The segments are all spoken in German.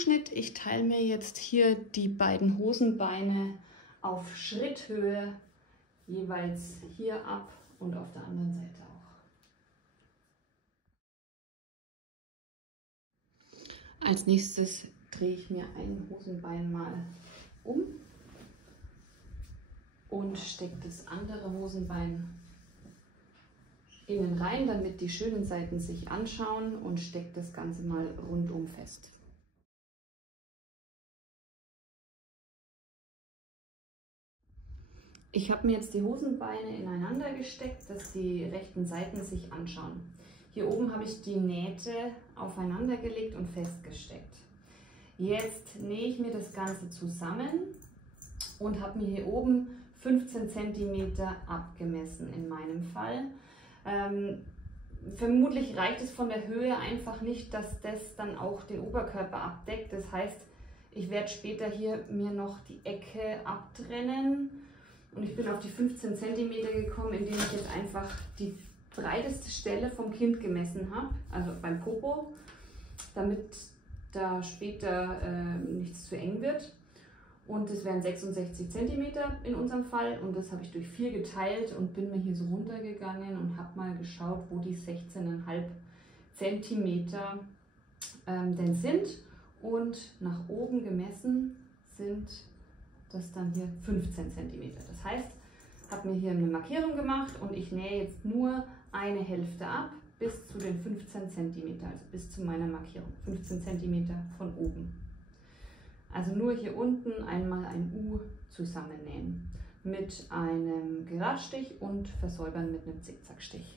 Zuschnitt. Ich teile mir jetzt hier die beiden Hosenbeine auf Schritthöhe jeweils hier ab und auf der anderen Seite auch. Als nächstes drehe ich mir ein Hosenbein mal um und stecke das andere Hosenbein innen rein, damit die schönen Seiten sich anschauen, und stecke das Ganze mal rundum fest. Ich habe mir jetzt die Hosenbeine ineinander gesteckt, dass die rechten Seiten sich anschauen. Hier oben habe ich die Nähte aufeinander gelegt und festgesteckt. Jetzt nähe ich mir das Ganze zusammen und habe mir hier oben 15 cm abgemessen in meinem Fall. Vermutlich reicht es von der Höhe einfach nicht, dass das dann auch den Oberkörper abdeckt. Das heißt, ich werde später hier mir noch die Ecke abtrennen. Und ich bin auf die 15 cm gekommen, indem ich jetzt einfach die breiteste Stelle vom Kind gemessen habe, also beim Popo, damit da später nichts zu eng wird. Und das wären 66 cm in unserem Fall, und das habe ich durch 4 geteilt und bin mir hier so runtergegangen und habe mal geschaut, wo die 16,5 cm denn sind, und nach oben gemessen sind das dann hier 15 cm. Das heißt, ich habe mir hier eine Markierung gemacht und ich nähe jetzt nur eine Hälfte ab bis zu den 15 cm, also bis zu meiner Markierung, 15 cm von oben. Also nur hier unten einmal ein U zusammennähen mit einem Geradstich und versäubern mit einem Zickzackstich.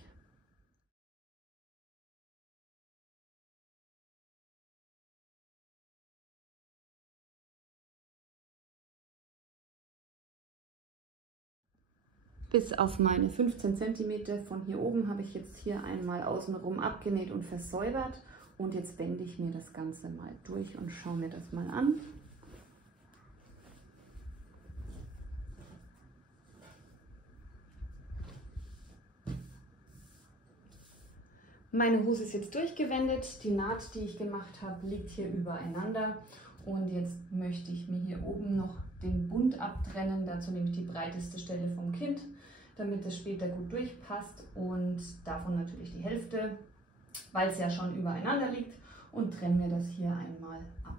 Bis auf meine 15 cm von hier oben habe ich jetzt hier einmal außenrum abgenäht und versäubert, und jetzt wende ich mir das Ganze mal durch und schaue mir das mal an. Meine Hose ist jetzt durchgewendet, die Naht, die ich gemacht habe, liegt hier übereinander, und jetzt möchte ich mir hier oben noch den Bund abtrennen. Dazu nehme ich die breiteste Stelle vom Kind, damit es später gut durchpasst, und davon natürlich die Hälfte, weil es ja schon übereinander liegt, und trenne mir das hier einmal ab.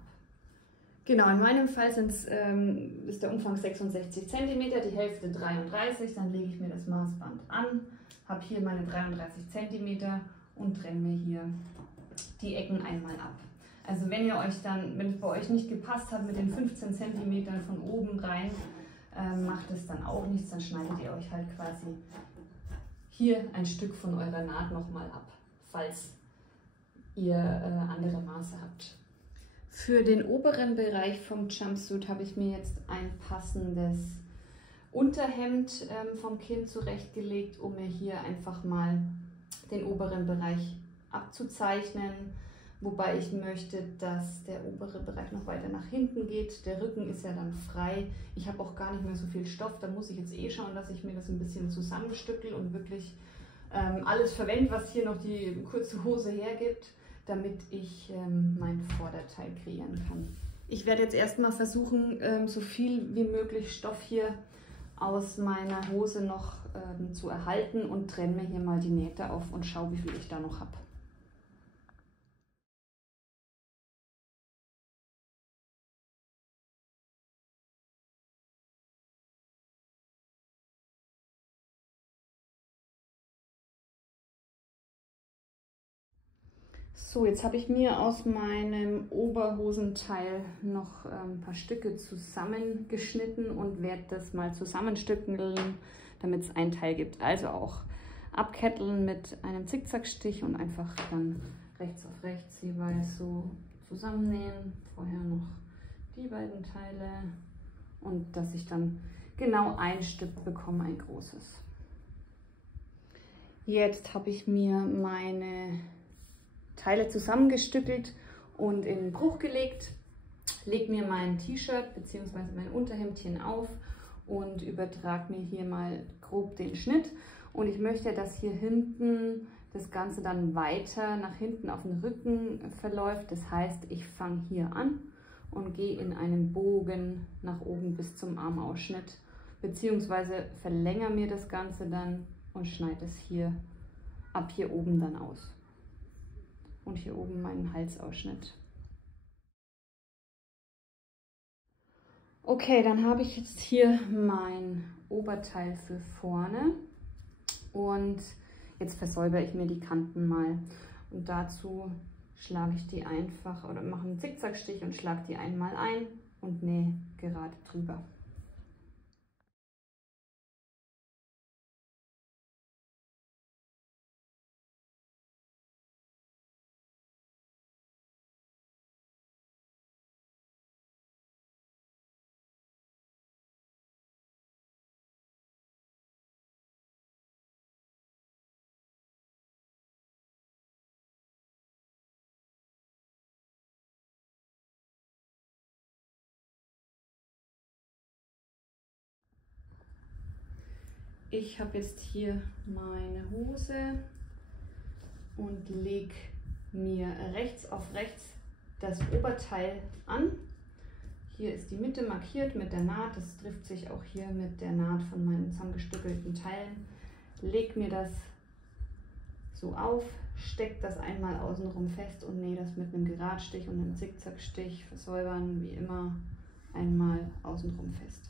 Genau, in meinem Fall ist der Umfang 66 cm, die Hälfte 33, dann lege ich mir das Maßband an, habe hier meine 33 cm und trenne mir hier die Ecken einmal ab. Also wenn es bei euch nicht gepasst hat mit den 15 cm von oben rein, macht es dann auch nichts, dann schneidet ihr euch halt quasi hier ein Stück von eurer Naht nochmal ab, falls ihr andere Maße habt. Für den oberen Bereich vom Jumpsuit habe ich mir jetzt ein passendes Unterhemd vom Kind zurechtgelegt, um mir hier einfach mal den oberen Bereich abzuzeichnen, wobei ich möchte, dass der obere Bereich noch weiter nach hinten geht. Der Rücken ist ja dann frei. Ich habe auch gar nicht mehr so viel Stoff, da muss ich jetzt schauen, dass ich mir das ein bisschen zusammenstückel und wirklich alles verwende, was hier noch die kurze Hose hergibt, damit ich mein Vorderteil kreieren kann. Ich werde jetzt erstmal versuchen, so viel wie möglich Stoff hier aus meiner Hose noch zu erhalten, und trenne mir hier mal die Nähte auf und schaue, wie viel ich da noch habe. So, jetzt habe ich mir aus meinem Oberhosenteil noch ein paar Stücke zusammengeschnitten und werde das mal zusammenstückeln, damit es ein Teil gibt. Also auch abketteln mit einem Zickzackstich und einfach dann rechts auf rechts jeweils so zusammennähen. Vorher noch die beiden Teile, und dass ich dann genau ein Stück bekomme, ein großes. Jetzt habe ich mir meine Teile zusammengestückelt und in den Bruch gelegt, lege mir mein T-Shirt bzw. mein Unterhemdchen auf und übertrage mir hier mal grob den Schnitt, und ich möchte, dass hier hinten das Ganze dann weiter nach hinten auf den Rücken verläuft. Das heißt, ich fange hier an und gehe in einen Bogen nach oben bis zum Armausschnitt, beziehungsweise verlängere mir das Ganze dann und schneide es hier ab hier oben dann aus. Und hier oben meinen Halsausschnitt. Okay, dann habe ich jetzt hier mein Oberteil für vorne und jetzt versäubere ich mir die Kanten mal. Und dazu schlage ich die einfach oder mache einen Zickzackstich und schlage die einmal ein und nähe gerade drüber. Ich habe jetzt hier meine Hose und lege mir rechts auf rechts das Oberteil an. Hier ist die Mitte markiert mit der Naht, das trifft sich auch hier mit der Naht von meinen zusammengestückelten Teilen. Lege mir das so auf, stecke das einmal außenrum fest und nähe das mit einem Geradstich und einem Zickzackstich, versäubern wie immer, einmal außenrum fest.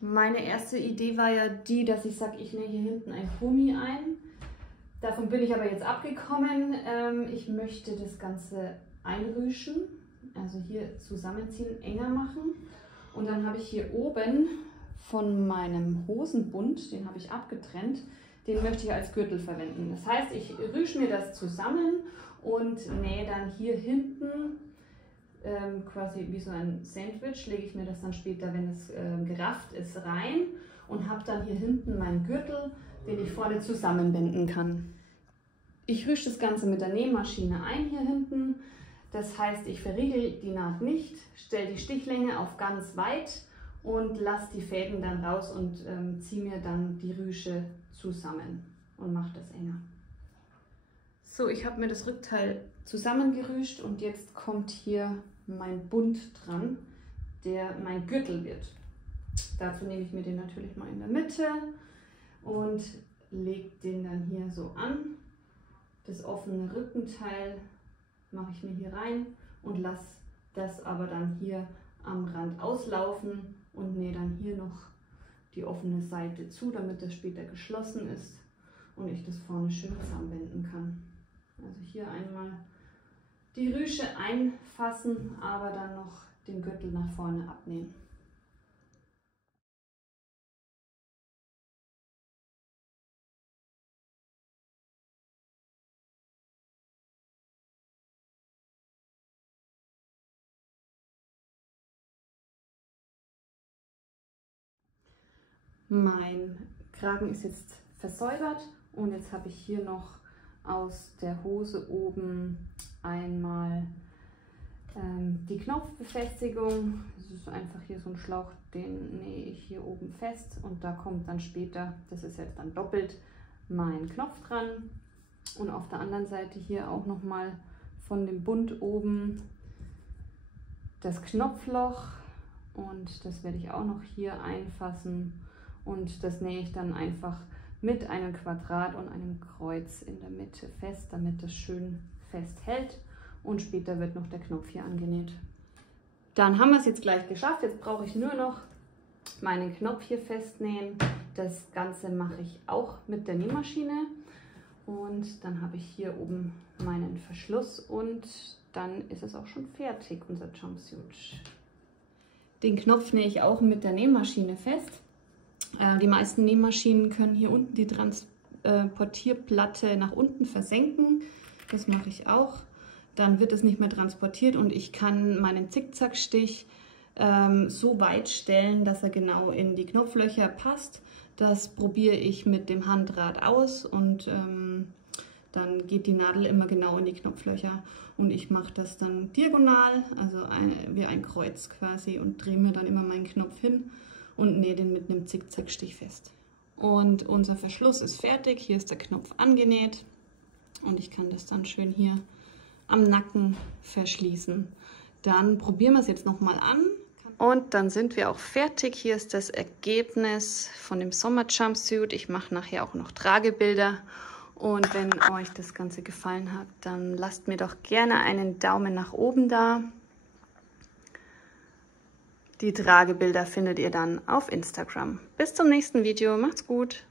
Meine erste Idee war ja die, dass ich sage, ich nähe hier hinten ein Gummi ein. Davon bin ich aber jetzt abgekommen. Ich möchte das Ganze einrüschen, also hier zusammenziehen, enger machen. Und dann habe ich hier oben von meinem Hosenbund, den habe ich abgetrennt, den möchte ich als Gürtel verwenden. Das heißt, ich rüsche mir das zusammen und nähe dann hier hinten quasi wie so ein Sandwich, lege ich mir das dann später, wenn es gerafft ist, rein und habe dann hier hinten meinen Gürtel, den ich vorne zusammenbinden kann. Ich rüsche das Ganze mit der Nähmaschine ein hier hinten. Das heißt, ich verriegel die Naht nicht, stelle die Stichlänge auf ganz weit und lasse die Fäden dann raus und ziehe mir dann die Rüsche zusammen und mache das enger. So, ich habe mir das Rückteil zusammengerüscht und jetzt kommt hier mein Bund dran, der mein Gürtel wird. Dazu nehme ich mir den natürlich mal in der Mitte und lege den dann hier so an. Das offene Rückenteil mache ich mir hier rein und lasse das aber dann hier am Rand auslaufen und nähe dann hier noch die offene Seite zu, damit das später geschlossen ist und ich das vorne schön zusammenbinden kann. Also hier einmal die Rüsche einfassen, aber dann noch den Gürtel nach vorne abnehmen. Mein Kragen ist jetzt versäubert und jetzt habe ich hier noch aus der Hose oben einmal die Knopfbefestigung. Das ist einfach hier so ein Schlauch, den nähe ich hier oben fest und da kommt dann später, das ist jetzt dann doppelt, mein Knopf dran. Und auf der anderen Seite hier auch nochmal von dem Bund oben das Knopfloch und das werde ich auch noch hier einfassen und das nähe ich dann einfach mit einem Quadrat und einem Kreuz in der Mitte fest, damit das schön fest hält und später wird noch der Knopf hier angenäht. Dann haben wir es jetzt gleich geschafft, jetzt brauche ich nur noch meinen Knopf hier festnähen. Das Ganze mache ich auch mit der Nähmaschine und dann habe ich hier oben meinen Verschluss und dann ist es auch schon fertig, unser Jumpsuit. Den Knopf nähe ich auch mit der Nähmaschine fest. Die meisten Nähmaschinen können hier unten die Transportierplatte nach unten versenken. Das mache ich auch. Dann wird es nicht mehr transportiert und ich kann meinen Zickzackstich so weit stellen, dass er genau in die Knopflöcher passt. Das probiere ich mit dem Handrad aus und dann geht die Nadel immer genau in die Knopflöcher. Und ich mache das dann diagonal, also wie ein Kreuz quasi und drehe mir dann immer meinen Knopf hin und nähe den mit einem Zickzackstich fest. Und unser Verschluss ist fertig. Hier ist der Knopf angenäht und ich kann das dann schön hier am Nacken verschließen. Dann probieren wir es jetzt nochmal an. Und dann sind wir auch fertig. Hier ist das Ergebnis von dem Sommer-Jumpsuit. Ich mache nachher auch noch Tragebilder. Und wenn euch das Ganze gefallen hat, dann lasst mir doch gerne einen Daumen nach oben da. Die Tragebilder findet ihr dann auf Instagram. Bis zum nächsten Video. Macht's gut!